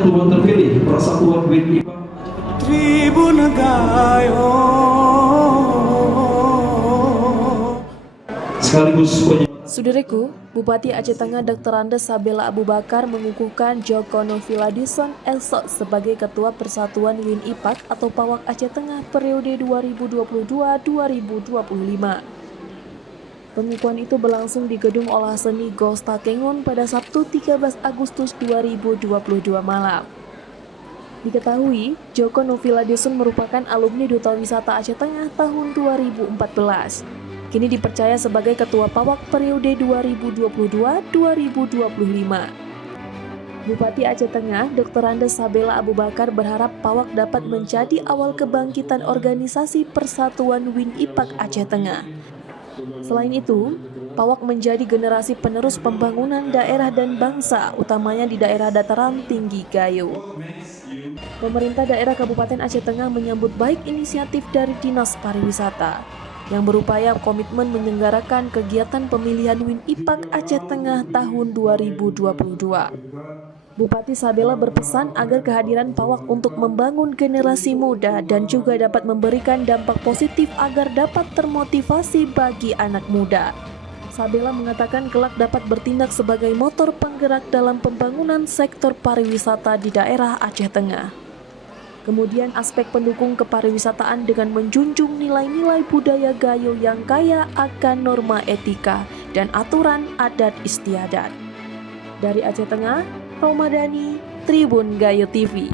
ketua terpilih Persatuan WIN IPA Tribun Gayo sekaligus Saudaraku, Bupati Aceh Tengah Dr. Andes Sabela Abu Bakar mengukuhkan Joko Noviladison esok sebagai Ketua Persatuan WIN IPAK atau PAWAK Aceh Tengah periode 2022-2025. Pengukuhan itu berlangsung di Gedung Olah Seni Gosta Kengon pada Sabtu 13 Agustus 2022 malam. Diketahui, Joko Noviladison merupakan alumni Duta Wisata Aceh Tengah tahun 2014. Kini dipercaya sebagai Ketua PAWAK periode 2022-2025. Bupati Aceh Tengah, Dr. Andes Sabela Abu Bakar berharap PAWAK dapat menjadi awal kebangkitan organisasi Persatuan WIN IPAK Aceh Tengah. Selain itu, PAWAK menjadi generasi penerus pembangunan daerah dan bangsa, utamanya di daerah dataran tinggi Gayo. Pemerintah daerah Kabupaten Aceh Tengah menyambut baik inisiatif dari Dinas Pariwisata yang berupaya komitmen menyelenggarakan kegiatan pemilihan WIN IPAK Aceh Tengah tahun 2022. Bupati Sabela berpesan agar kehadiran PAWAK untuk membangun generasi muda dan juga dapat memberikan dampak positif agar dapat termotivasi bagi anak muda. Sabela mengatakan kelak dapat bertindak sebagai motor penggerak dalam pembangunan sektor pariwisata di daerah Aceh Tengah. Kemudian aspek pendukung kepariwisataan dengan menjunjung nilai-nilai budaya Gayo yang kaya akan norma etika dan aturan adat istiadat. Dari Aceh Tengah, Romadani, Tribun Gayo TV.